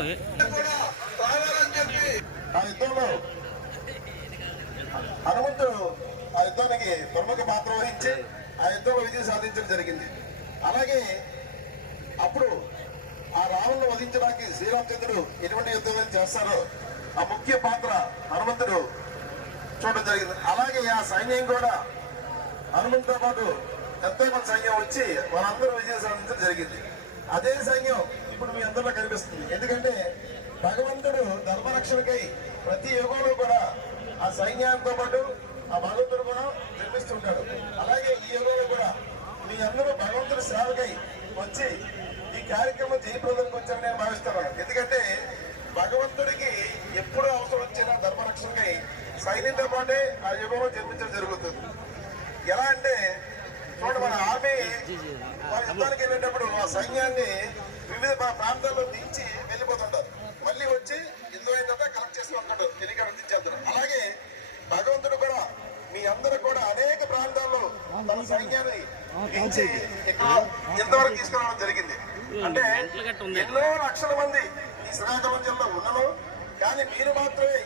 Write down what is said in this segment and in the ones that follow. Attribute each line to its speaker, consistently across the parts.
Speaker 1: Photo
Speaker 2: ఆ యుద్ధంలో హనుమంతుడు ఆ యుద్ధానికి ప్రముఖ పాత్ర వహించి ఆ యుద్ధంలో విజయం సాధించడం జరిగింది. అలాగే అప్పుడు ఆ రావణ్ణి వధించడానికి శ్రీరామచంద్రుడు ఎటువంటి యుద్ధం చేస్తారో ఆ ముఖ్య పాత్ర హనుమంతుడు చూడడం జరిగింది. అలాగే ఆ సైన్యం కూడా హనుమంతుతో పాటు ఎంతో మంది సైన్యం వచ్చి వాళ్ళందరూ విజయం సాధించడం జరిగింది. అదే సైన్యం ఇప్పుడు మీ అందరిలో కనిపిస్తుంది. ఎందుకంటే భగవంతుడు ధర్మరక్షణకై ప్రతి యుగంలో కూడా ఆ సైన్యంతో పాటు ఆ భగవంతుడు కూడా నిర్మిస్తుంటాడు. అలాగే ఈ యుగంలో కూడా మీ అందరూ భగవంతుడి సేవకై వచ్చి ఈ కార్యక్రమం జయప్రదంగా వచ్చారని నేను భావిస్తున్నాను. ఎందుకంటే భగవంతుడికి ఎప్పుడు అవసరం వచ్చిన ధర్మరక్షణకై సైన్యంతో పాటే ఆ యుగంలో జన్మించడం జరుగుతుంది. ఎలా అంటే చూడండి మన ఆర్మీ యుద్ధానికి వెళ్ళేటప్పుడు ఆ సైన్యాన్ని వివిధ ప్రా- ప్రాంతాల్లో దించి వెళ్ళిపోతుంటారు. మళ్ళీ వచ్చి యుద్ధం ఏంటంటే కలెక్ట్ చేసుకుంటాడు హెలికాప్టర్ దించేస్తారు అలాగే భగవంతుడు కూడా మీ అందరూ కూడా అనేక ప్రాంతాల్లో తన సైన్యాన్ని దించి ఇక్కడ ఇంతవరకు తీసుకురావడం జరిగింది. అంటే ఎన్నో లక్షల మంది ఈ శ్రీకాకుళం జిల్లా ఉన్నను కానీ మీరు మాత్రమే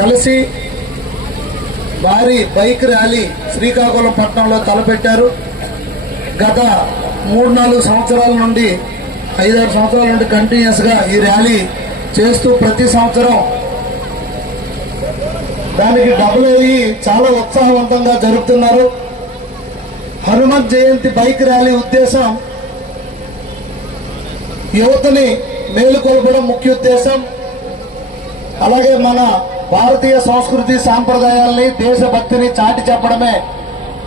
Speaker 2: కలిసి భారీ బైక్ ర్యాలీ శ్రీకాకుళం పట్టణంలో తలపెట్టారు. గత మూడు నాలుగు సంవత్సరాల నుండి ఐదారు సంవత్సరాల నుండి కంటిన్యూస్గా ఈ ర్యాలీ చేస్తూ ప్రతి సంవత్సరం దానికి డబ్బులు అయ్యి చాలా ఉత్సాహవంతంగా జరుపుతున్నారు. హనుమత్ జయంతి బైక్ ర్యాలీ ఉద్దేశం యువతని మేలుకొల్పడం ముఖ్య ఉద్దేశం. అలాగే మన భారతీయ సంస్కృతి సాంప్రదాయాల్ని దేశభక్తిని చాటి చెప్పడమే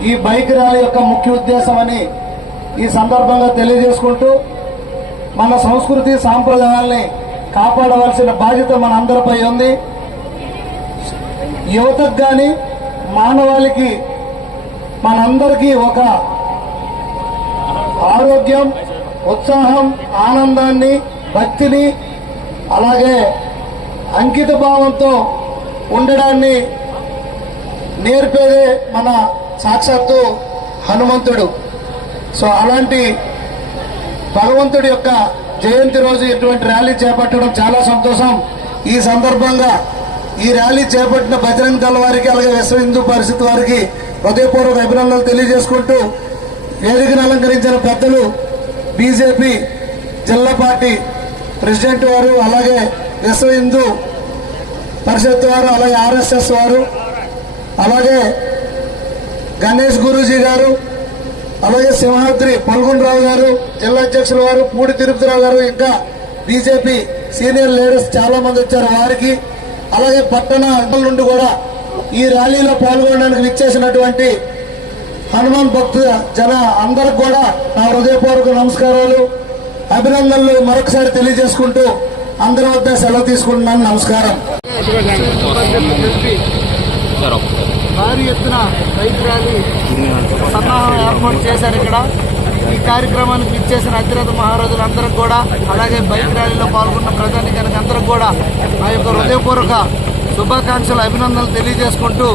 Speaker 2: ఈ బైక్ ర్యాలీ యొక్క ముఖ్య ఉద్దేశం అని ఈ సందర్భంగా తెలియజేసుకుంటూ మన సంస్కృతి సాంప్రదాయాల్ని కాపాడవలసిన బాధ్యత మన అందరిపై ఉంది. యువతకు కానీ మానవాళికి మనందరికీ ఒక ఆరోగ్యం ఉత్సాహం ఆనందాన్ని భక్తిని అలాగే అంకిత భావంతో ఉండడాన్ని నేర్పేదే మన సాక్షాత్తు హనుమంతుడు. సో అలాంటి భగవంతుడి యొక్క జయంతి రోజు ఇటువంటి ర్యాలీ చేపట్టడం చాలా సంతోషం. ఈ సందర్భంగా ఈ ర్యాలీ చేపట్టిన బజరంగ్ దళ వారికి అలాగే విశ్వ హిందూ పరిషత్ వారికి హృదయపూర్వక అభినందనలు తెలియజేసుకుంటూ వేదికను అలంకరించిన పెద్దలు బీజేపీ జిల్లా పార్టీ ప్రెసిడెంట్ వారు అలాగే విశ్వ హిందూ పరిషత్ వారు అలాగే ఆర్ఎస్ఎస్ వారు అలాగే గణేష్ గురూజీ గారు అలాగే సింహాద్రి పల్గొండరావు గారు జిల్లా అధ్యక్షుల వారు పూడి తిరుపతిరావు గారు ఇంకా బీజేపీ సీనియర్ లీడర్స్ చాలా మంది వచ్చారు. వారికి అలాగే పట్టణ నుండి కూడా ఈ ర్యాలీలో పాల్గొనడానికి విచ్చేసినటువంటి హనుమాన్ భక్తుల జన అందరికి కూడా నా హృదయపూర్వక నమస్కారాలు అభినందనలు మరొకసారి తెలియజేసుకుంటూ అందరి వద్ద సెలవు తీసుకుంటున్నాను నమస్కారం.
Speaker 3: భారీ ఎత్తున రైతు ర్యాలీ సన్నాహం ఏర్పాటు చేశారు ఇక్కడ. ఈ కార్యక్రమానికి ఇచ్చేసిన అతిరథ మహారాజులందరూ కూడా అలాగే బైక్ ర్యాలీలో పాల్గొన్న ప్రజానికానికి అందరూ కూడా ఆ యొక్క హృదయపూర్వక శుభాకాంక్షలు అభినందనలు తెలియజేసుకుంటూ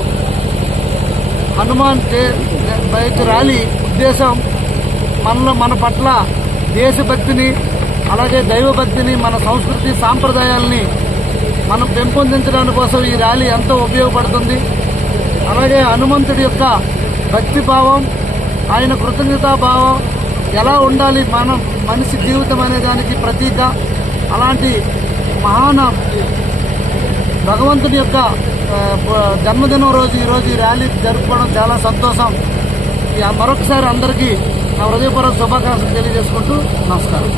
Speaker 3: హనుమాన్ బైక్ ర్యాలీ ఉద్దేశం మనలో మన పట్ల దేశభక్తిని అలాగే దైవభక్తిని మన సంస్కృతి సాంప్రదాయాల్ని మనం పెంపొందించడానికి కోసం ఈ ర్యాలీ ఎంతో ఉపయోగపడుతుంది. అలాగే హనుమంతుడి యొక్క భక్తి భావం ఆయన కృతజ్ఞతాభావం ఎలా ఉండాలి మనం మనిషి జీవితం అనే దానికి ప్రతీక అలాంటి మహాన భగవంతుని యొక్క జన్మదినం రోజు ఈరోజు ఈ ర్యాలీ జరుపుకోవడం చాలా సంతోషం. ఈ మరొకసారి అందరికీ నా హృదయపూర్వక శుభాకాంక్షలు తెలియజేసుకుంటూ నమస్కారం.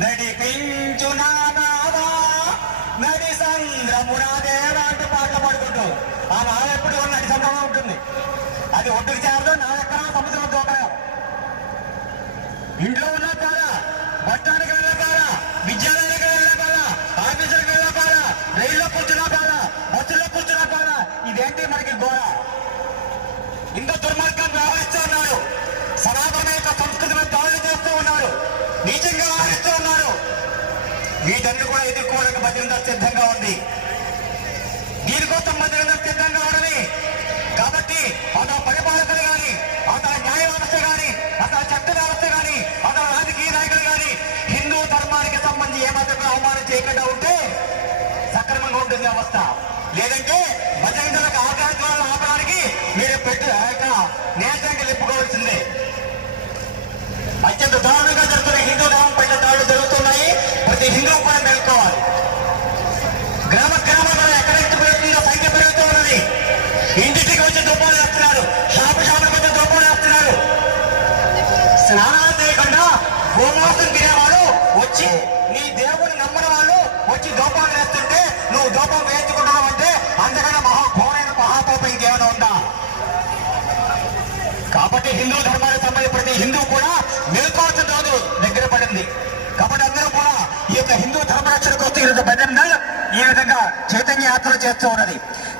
Speaker 3: నడిపించునాదా నడి సంద్రమునాదేవా అంటూ పాటలు పాడుకుంటూ. ఆ నావ ఎప్పుడు నడి సంద్రమా ఉంటుంది. అది ఒడ్డుకు చేరదు నా ఎక్కడ సముద్రం దూకడం ఇంట్లో ఉన్నా కాదా బట్టానికి వెళ్ళా కాదా విద్యాలయానికి వెళ్ళా కాదా ఆఫీసులకు వెళ్ళా కాదా రైల్లో కూర్చున్నా కాదా బస్సులో కూర్చున్నా కాదా ఇదేంటి మనకి గోడ? ఇంత దుర్మార్గం వ్యవహరిస్తూ ఉన్నారు సనాతన యొక్క సంస్కృతి మీద దాడులు చేస్తూ ఉన్నారు నీచంగా వ్యవహరిస్తూ ఉన్నారు వీటన్ని కూడా ఎదుర్కోవడానికి భద్రత సిద్ధంగా ఉంది. దీనికోసం భద్రత సిద్ధంగా ఉండాలి. కాబట్టి అతను పరిపాలకులు కాని అతని న్యాయ వ్యవస్థ కాని అత చట్ట వ్యవస్థ కాని అత రాజకీయ నాయకులు కాని హిందూ ధర్మానికి సంబంధించి ఏమాత్రం అవమానం చేయకుండా ఉంటే సక్రమంగా ఉంటుంది వ్యవస్థ. లేదంటే భజనలకు ఆగ్రహాలు ఆపడానికి మీరు పెట్టు నేషనల్కి నిప్పుకోవాల్సిందే అత్యంత రెండూ కూడా గ్రామ గ్రామంలో సంఖ్య పెరుగుతూ ఉన్నది? ఇంటికి వచ్చి దుబ్బలు వేస్తున్నారు. షాపు దుబ్బలు వేస్తున్నారు. స్నానాలు చేయకుండా తినేవాడు వచ్చి నీ దేవుని నమ్మిన వాళ్ళు వచ్చి దోపాలు వేస్తుంటే నువ్వు దోపం వేయించుకుంటున్నావు అంటే అంతకన్నా మహా ఘోరైన ఇంకేమైనా ఉందా? కాబట్టి హిందూ ధర్మానికి సంబంధించి ప్రతి హిందూ కూడా మేల్కోవచ్చు రోజు దగ్గర పడింది. కాబట్టి అందరూ కూడా ఈ యొక్క హిందూ ధర్మరక్షణ కోసం ఈరోజు భజన ఈ విధంగా చైతన్య యాత్ర చేస్తూ ఉన్నది.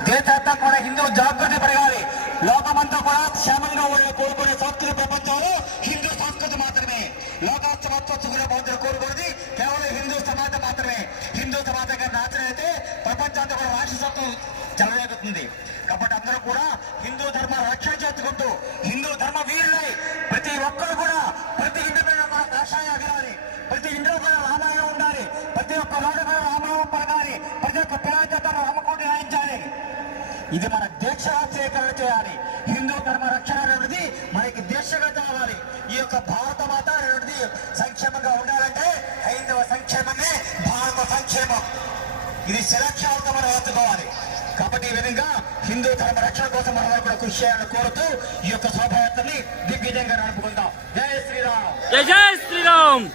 Speaker 3: దేశంతా కూడా హిందూ జాగృతి పెరగాలి. లోకమంతా కూడా క్షేమంగా ఉండే కోరుకునే సంస్కృతి ప్రపంచంలో హిందూ సంస్కృతి మాత్రమే. లోకాస్తమత్వ సుగుణ బౌద్ధులు కోరుకునేది కేవలం హిందూ సమాజం మాత్రమే. హిందూ సమాజంగా నాశనం అయితే ప్రపంచాంతా కూడా రాక్షసత్వం చెలరేగుతుంది కాబట్టి అందరూ కూడా హిందూ ధర్మ రక్షణ చేసుకుంటూ హిందూ ధర్మ వీరులై ప్రతి ఒక్కరు కూడా ప్రతి ఇంటి మీద కూడా కాషాయం ఎగరాలి ప్రతి ఇంట్లో కూడా రామాయణం ఉండాలి ప్రతి ఒక్క రోడ్డు కూడా రామనామం పలకాలి ప్రతి ఒక్క పిల్లల చేత రామకోటి రాయించాలి ఇది మన దీక్షగా స్వీకరణ చేయాలి. హిందూ ధర్మ రక్షణ అనేది మనకి దీక్షగా కావాలి. ఈ యొక్క భారత మాత అనేది సంక్షేమంగా ఉండాలంటే హైందవ సంక్షేమమే భారత సంక్షేమం. ఇది శిలక్షాలతో మనం ఎత్తుకోవాలి. కాబట్టి ఈ విధంగా హిందూ ధర్మ రక్షణ కోసం మనం కూడా కృషి చేయాలని కోరుతూ ఈ యొక్క శోభయాత్రని దిగ్విజయంగా నడుపుకుందాం. జై శ్రీరామ్.
Speaker 4: జయ జై శ్రీరామ్.